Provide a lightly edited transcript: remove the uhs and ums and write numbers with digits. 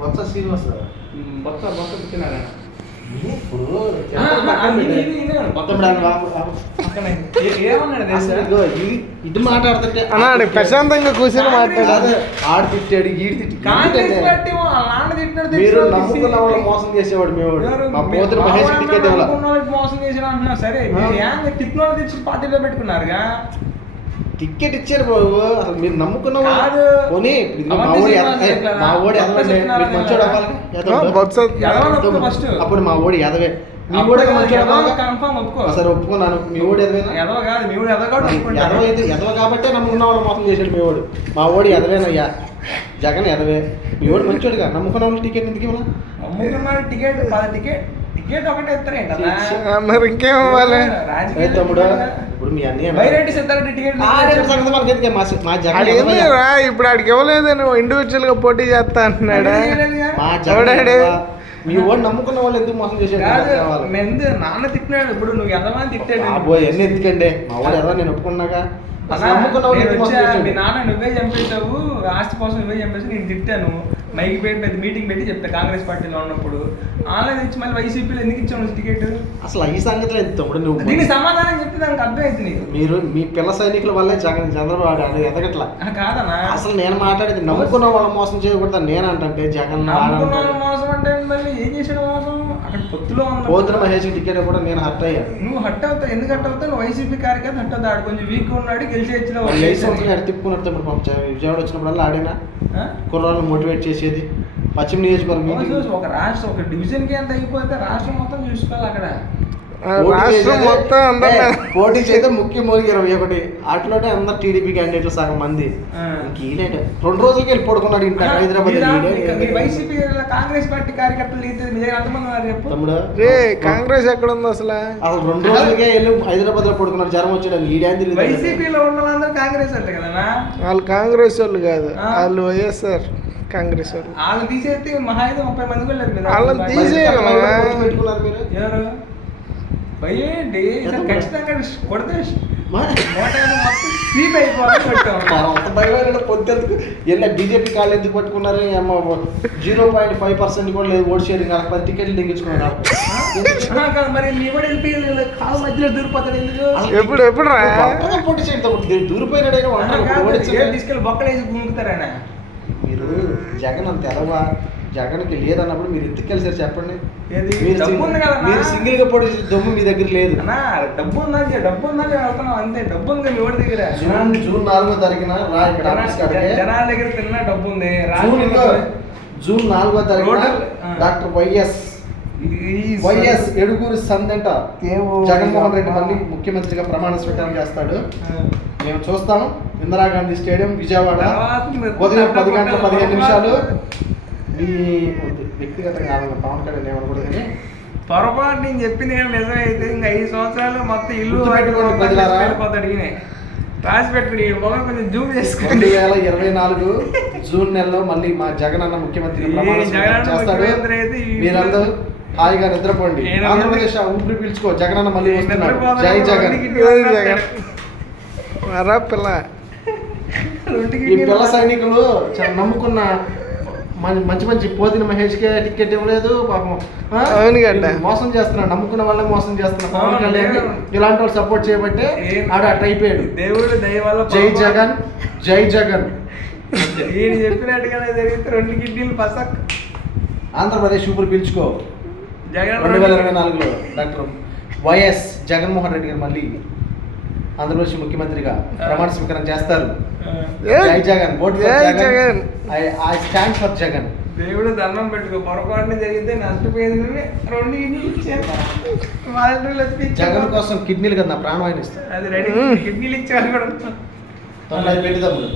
బొత్స శ్రీనివాస్ బొత్స పెట్టినారా ఇటు మాట్లాడుతుంటే అన్నాడు ప్రశాంతంగా కూర్చొని మాట్లాడారు. ఆడు తిట్టాడు ఈడు మీరు నమ్ముకున్న వాళ్ళు మోసం చేసేవాడు మేము మా పోతున్న మహేష్ టికెట్ మోసం చేసిన అంటున్నా. సరే టిప్ తెచ్చి పార్టీలో పెట్టుకున్నారుగా. టికెట్ ఇచ్చారు బాబు. అసలు మీరు నమ్ముకున్న వాళ్ళు పోనీ మా ఓడి మంచోడు అప్పుడు మా ఓడి ఎదవే మీ ఓడి సరే ఒప్పుకున్నాను. మీ ఓడి ఎదవ కాబట్టే నమ్ముకున్న వాళ్ళు మోసం చేశాడు మీ ఓడు. మా ఓడి ఎదవేనయ్యా జగన్ ఎదవే. మీ ఓడి మంచోడుగా నమ్ముకున్న వాళ్ళు టికెట్ ఎందుకు ఇవ్వాలి? టికెట్ ఒకటే మరి ఇంకేం ఇవ్వాలి తమ్ముడు? ఇప్పుడు మీ అన్నీ ఇప్పుడు ఆడికి ఇవ్వలేదు. నువ్వు ఇండివిజువల్ గా పోటీ చేస్తా అంటున్నాడు. మీ ఓడి నమ్ముకున్న వాళ్ళు ఎందుకు మోసం చేశాడు? నాన్న తిట్టినాడు. ఇప్పుడు నువ్వు ఎంతమంది తిట్టాడు? ఎన్ని ఎందుకండి మా వాడు ఎదవ నేను ఒప్పుకున్నాగా. మీ నాన్న నువ్వే చంపేశావు, ఆస్తి కోసం నువ్వే చంపేసి నేను తిట్టాను. మైకి పెట్టి పెద్ద మీటింగ్ పెట్టి చెప్తా కాంగ్రెస్ పార్టీలో ఉన్నప్పుడు. ఆన్లైన్ ఇచ్చి మళ్ళీ వైసీపీలో ఎందుకు ఇచ్చావు టికెట్? అసలు ఈ సంగతిలో ఎంత నువ్వు దీనికి సమాధానం చెప్తే దానికి అర్థమైంది నీకు. మీరు మీ పిల్ల సైనికుల వల్లే జగన్ చంద్రబాబు అది ఎదగట్లా కాదన్నా. అసలు నేను మాట్లాడేది నమ్ముకున్న వాళ్ళ మోసం చేయకూడదు నేను అంటే జగన్ మోసం అంటే మళ్ళీ ఏం చేసాడు మోసం? అక్కడ పొత్తులో పోతున్న మహేష్ టికెట్ కూడా నేను హట్ అయ్యా. నువ్వు హట్ అవుతావు. ఎందుకు హట్ అవుతావు? నువ్వు వైసీపీ కార్యకర్త హట్ అవుతావు. ఆడు కొంచెం వీక్ ఉన్నాడు, గెలిచేచ్చినా తిప్పుకున్నట్టు ఇప్పుడు విజయవాడ వచ్చినప్పుడల్లా ఆడినా కుర్రాలను మోటివేట్ చేసేది. పశ్చిమ నియోజకవర్గం ఒక రాష్ట్రం ఒక డివిజన్ కి ఎంత అయిపోతే రాష్ట్రం మొత్తం చూసుకోవాలి. అక్కడ రాష్ట్రం మొత్తం పోటీ చేస్తే ముఖ్య మోగి 21 అట్లోనే అందరు టీడీపీ క్యాండిడేట్లు సగం మంది. ఇంకేలేట 2 రోజులకి వెళ్ళి పడుకున్నాడు ఇంత హైదరాబాద్. వైసీపీ కాంగ్రెస్ పార్టీ కార్యకర్తలు తమ్ముడు కాంగ్రెస్ ఎక్కడ ఉంది అసలు? 2 రోజులకే వెళ్ళి హైదరాబాద్ లో పడుకున్నాడు జ్వరం వచ్చాడు. ఈడేంది వైసీపీలో ఉన్న వాళ్ళందరూ కాంగ్రెస్ అంటే కదా. వాళ్ళు కాంగ్రెస్ వాళ్ళు కాదు, వాళ్ళు వైఎస్ఆర్ కాంగ్రెస్ వాళ్ళు. వాళ్ళు తీసేస్తే మహా అయితే 30 మంది కూడా లేదు. వాళ్ళని తీసేయాలి పెట్టుకున్నారు మీరు. ఎవరు భయండి ఖచ్చితంగా కొడితే పొద్దుకు వెళ్ళా బీజేపీ కాళ్ళు ఎందుకు పట్టుకున్నారు? 0.5% కూడా లేదు ఓట్ షేరింగ్. 10 టికెట్లు దిగించుకున్నారు. మరి మీ కూడా వెళ్ళి కాలు మధ్యలో దూరిపోతాడు ఎందుకు? ఎప్పుడు పోటీ చేయడం దూరిపోయినాడు తీసుకెళ్ళి బొక్కలేసి గుంగుతారాయన. మీరు జగన్ అంత ఎదవా? జగన్కి లేదన్నప్పుడు మీరు ఎందుకు కలిసారు చెప్పండి? మీరు సింగిల్ గా పోటీ దమ్ము మీ దగ్గర లేదు. డబ్బు ఉందని వెళ్తున్నాం అంతే. డబ్బు ఉంది మీ ఓడి దగ్గర. జూన్ 4వ తారీఖున రా ఇక్కడ జనాల దగ్గర తిన్నా డబ్బు ఉంది. జూన్ 4వ తారీఖున డాక్టర్ వైఎస్ ఎడుగూరి సందెంట జగన్మోహన్ రెడ్డి మళ్ళీ ముఖ్యమంత్రిగా ప్రమాణ స్వీకారం చేస్తాడు. మేము చూస్తాం. ఇందిరాగాంధీ స్టేడియం విజయవాడ ఉదయం 10 గంటల 15 నిమిషాలు. మీ వ్యక్తిగతంగా పవన్ కళ్యాణ్ ఏమనకూడదు కానీ పొరపాటు నేను చెప్పింది కానీ నిజమైతే ఇంకా 5 సంవత్సరాలు మొత్తం ఇల్లు రాసి పెట్టుకుని కొంచెం జూమ్ చేసుకోండి. 2024 జూన్ నెలలో మళ్ళీ మా జగన్ అన్న ముఖ్యమంత్రి చేస్తాడు. మీరందరూ హాయిగా నిద్రపోండి. ఆంధ్రప్రదేశ్ ఊపిరి పీల్చుకో. జగన్ అన్న మళ్ళీ వస్తున్నాడు. జై జగన్. ఈ పిల్ల సైనికులు నమ్ముకున్న మంచి మంచి పోతిన మహేష్కే టికెట్ ఇవ్వలేదు పాపం. మోసం చేస్తున్నాడు. నమ్ముకున్న వాళ్ళకి మోసం చేస్తున్నాడు. పవన్ కళ్యాణ్ ఇలాంటి వాళ్ళు సపోర్ట్ చేయబట్టే ఆడ అట్ అయిపోయాడు. దేవుడు దయవల్ల జై జగన్ జై జగన్ చెప్పినట్టుగానే జరిగితే 2 కిడ్నీలు పసక్. ఆంధ్రప్రదేశ్ ఊపిరి పీల్చుకో. 2024లో డాక్టర్ వైఎస్ జగన్మోహన్ రెడ్డి గారు మళ్ళీ ఆంధ్రప్రదేశ్ ముఖ్యమంత్రిగా ప్రమాణ స్వీకారం చేస్తారు. జై Jagan. Jagan. I stand for Jagan. దేవుడు దండం పెట్టుకో. పొరపాటున జరిగితే నష్టపోయేది 2 జగన్ కోసం కిడ్నీలు కదా నా ప్రాణం ఆయన ఇస్తాను. అది రెడీ. కిడ్నీలు ఇచ్చేవాళ్ళు కూడా పెట్టి తమ్ముడు.